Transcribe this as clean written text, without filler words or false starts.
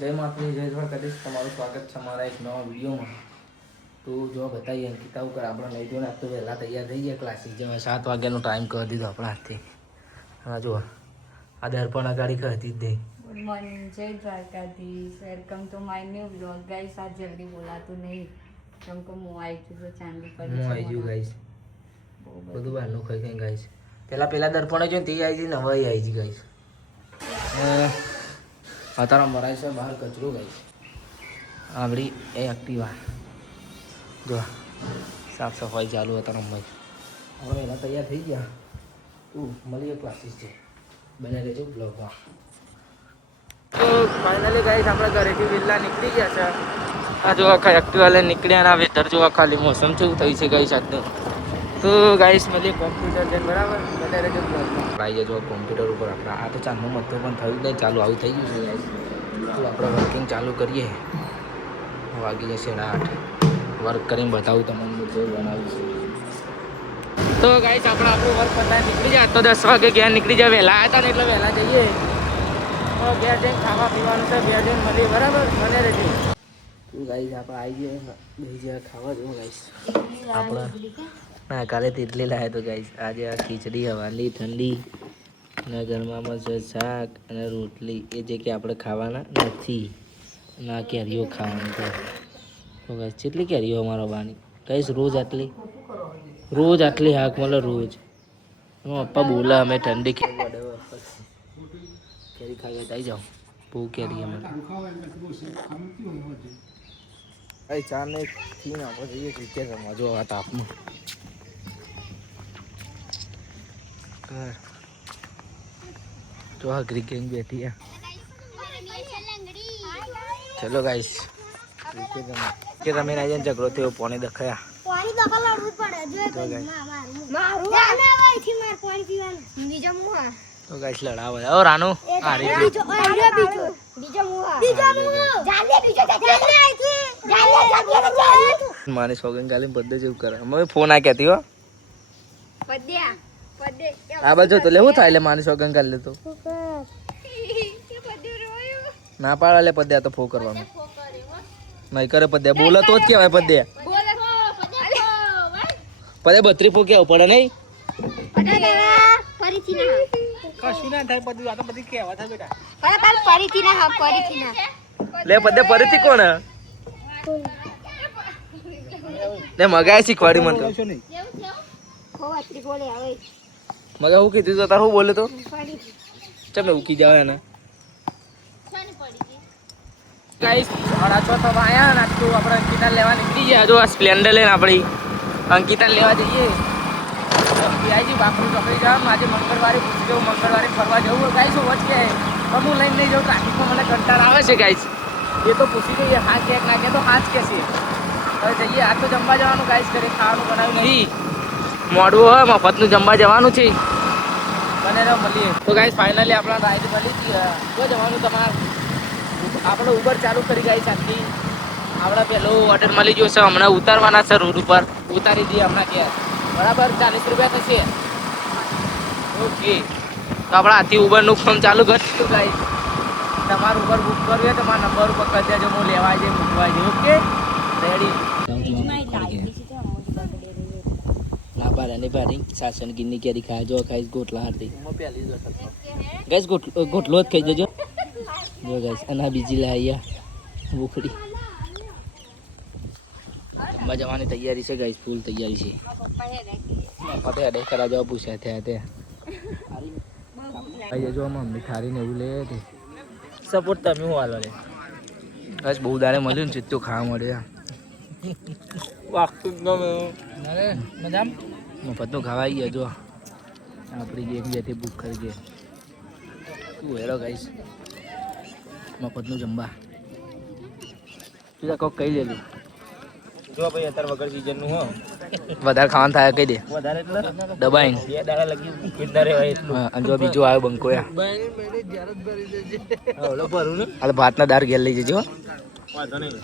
જય માતાજી જય દ્વારકાધીશ તમારું સ્વાગત છે અમારા એક નવા વિડીયોમાં. તો જો બતાવીએ અંકિતા ઉપર આપણે લઈ જઈને આજ તો વહેલા તૈયાર થઈ ગયા ક્લાસીસ જેમાં 7 વાગ્યાનો ટાઈમ કરી દીધો આપણા હાથથી. હા જો આ દર્પણ અગાડી કરતી જ નહીં. ગુડ મોર્નિંગ જય Dwarkadhish welcome to my new blog guys. આ જલ્દી બોલાતું નહીં કેમ કે હું આવી છું તો ચાંદી પર હું આવી ગયું ગાઈસ. બધું બહારનું ખાઈ ખાઈ ગાઈસ. પેલા દર્પણ જો તે આવી ગઈ નવાઈ આવી ગઈ ગાઈસ. અત્યારે મરાય છે બહાર કચરો ગાઈસ. આગળ એ એક્ટિવા જો સાફ સફાઈ ચાલુ અત્યારે અમે હવે એના તૈયાર થઈ ગયા. મળીએ ક્લાસીસ છે બને રહેજો બ્લોગમાં. તો ફાઇનલી ગાઈસ આપણે ઘરેથી વહેલા નીકળી ગયા છે. આ જો આખા એક્ટિવા લઈને નીકળ્યા અને આ વેધર જોવા ખાલી મોસમ કેવું થઈ છે ગાઈસ આજનું. તો ગાઈસ મળીએ કોમ્પ્યુટર છે બરાબર બને રહેજો બ્લોગમાં. આવી જજો કોમ્પ્યુટર ઉપર આપણા આ તો ચાંદનું મતો પણ થયું નહીં ચાલુ આવું થઈ ગયું છે ગાઈસ. તો આપણે વર્કિંગ ચાલુ કરીએ. વાગી જશે 8 વર્ક કરીને બતાવું તમને કેવું બનાવ્યું છે. તો ગાઈસ આપણે આપણું વર્ક પતાવી નીકળી જાય તો 10 વાગે ઘેર નીકળી જાય. વહેલા આવ્યા હતા ને એટલે વહેલા જઈએ. તો ઘેર જઈને ખાવા પીવાનું છે ઘેર જઈને મળીએ બરાબર મને રહેજો. તો ગાઈસ આપણે આવી જઈએ બે જગ્યા ખાવા જવું ગાઈસ. આપણે ના કાલે તેટલી લાવ્યા તો ગાઈસ આજે આ ખીચડી હવાલી ઠંડી અને ગરમામાં છે શાક અને રોટલી એ જે કે આપણે ખાવાના નથી અને આ કેરીઓ ખાવાની તો ગાઈસ કેટલી કેરીઓ અમારો બાની ગાઈસ રોજ આટલી હાક મળે રોજ. પપ્પા બોલા અમે ઠંડી કેરી ખાઈ આવી જાઓ બહુ કેરી અમે ચા ને થી આપણે જઈએ ક્રિકેટ રમવા જો આ તાપમાં. તો આ ક્રિકેટ બેઠી है चलो गाइस क्रिकेट रमी ना जन झगड़ो थयो पानी दखाया पानी दखा लड़વું પડે જો મારું ભાઈ થી માર પાણી પીવાનું બીજો મુહા તો ગાइस લડાવ ઓ રાનુ આ રે બીજો મુહા જાલે બીજો જાલે માને સોગન ગાલી બર્થડે જેવું કરે અમે ફોન આ કહેતી હો પદ્યા આ બાજુ તો લેવું થાય એટલે માની સોગન ગાલી લેતો ના પાડે લે પદ્યા તો ફો કરવાનું નહીં કરે પદ્યા બોલે તો જ કહેવાય પદ્યા પદ્યા 32 ફો કેવું પડે નહીં ફરીથી ના કશું ના થાય પદ્યું આ તો બધી કહેવા થાય બેટા ફરીથી ના લે પદ્યા ફરીથી કોણ લે મગાય શીખવાડી મને તો મગા હું કીધું તો તાર હું બોલે તો ચમ ઉકી જાવ એને ગાઈસ 6:30 થવા આયા ને તો આપણે અંકિતા લેવા નીકળી ગયા. જો આ સ્પ્લેન્ડર લઈને આપણી અંકિતા લેવા જઈએ. આજી બાપરું ચોકડી જવાનું આજે મંગળવારે પૂછી જવું મંગળવારે ફરવા જવું ગાઈસ વચ કે પણ હું લઈને નહીં જાઉં ટ્રાફિકમાં મને કંટાળ આવે છે ગાઈસ. એ તો પૂછી જોઈએ હા કે ના કે તો હા જ કે છે. હવે જઈએ આ તો જમવા જવાનું ગાઈસ ઘરે ખાવાનું બનાવ્યું નહીં મોડું હોય મફતનું જમવા જવાનું છે બને રહો મળીએ. તો ગાઈસ ફાઇનલી આપણા રાઈડ મળી હતી જો જવાનું તમારે આપણે ઉબર ચાલુ કરી ગાઈસ આટલી આપણે પેલો ઓર્ડર મળી ગયો છે હમણાં ઉતારવાના છે રોડ ઉપર ઉતારી દઈએ હમણાં ક્યાં બરાબર 40 રૂપિયા થશે. ઓકે તો આપણે આથી ઉબરનું કામ ચાલુ કરીશું ગાઈસ. તમારું ઉબર બુક કરવું હોય તો મારા નંબર ઉપર કરી દેજો હું લેવા જઈએ મૂકવા જઈએ. ઓકે રેડી ના પાડે ને પાડી સાસણ ગીરની કેરી ખાય જો ખાઈશ ગોટલા હારતી ગાઈસ ગોટલો જ ખાઈ જજો જો ગાઈસ અને બીજી લાયા ભૂખડી જમવા જવાની તૈયારી છે ગાઈસ ફૂલ તૈયારી છે. પપ્પા હેડે કરા જવા પૂછ્યા થયા તે ભાઈ જો મમ્મી ખારીને એવું લે તે સપોર્ટ તમે હું હાલો લે ગાઈસ બહુ દાડે મળ્યું ને ચિત્તો ખાવા મળે વાગતું ગમે મજામ મફતનું ખાવા આવી ગયા જો આપણી ગેમ જેથી બુક કરી દે શું હેરો ગાઈસ મફતનું જમવા તું કોક કહી દેલું જો ભાઈ અત્યારે વગર સીઝનનું હો વધારે ખાવાનું થાય કહી દે વધારે એટલે દબાઈને 2 દાડા લગી કિંદારે હોય એટલું અને જો બીજો આવ્યો બંકોયા ઓલો ભરું ને હાલ ભાતના દાર ઘેર લઈ જજો વાંધો નહીં.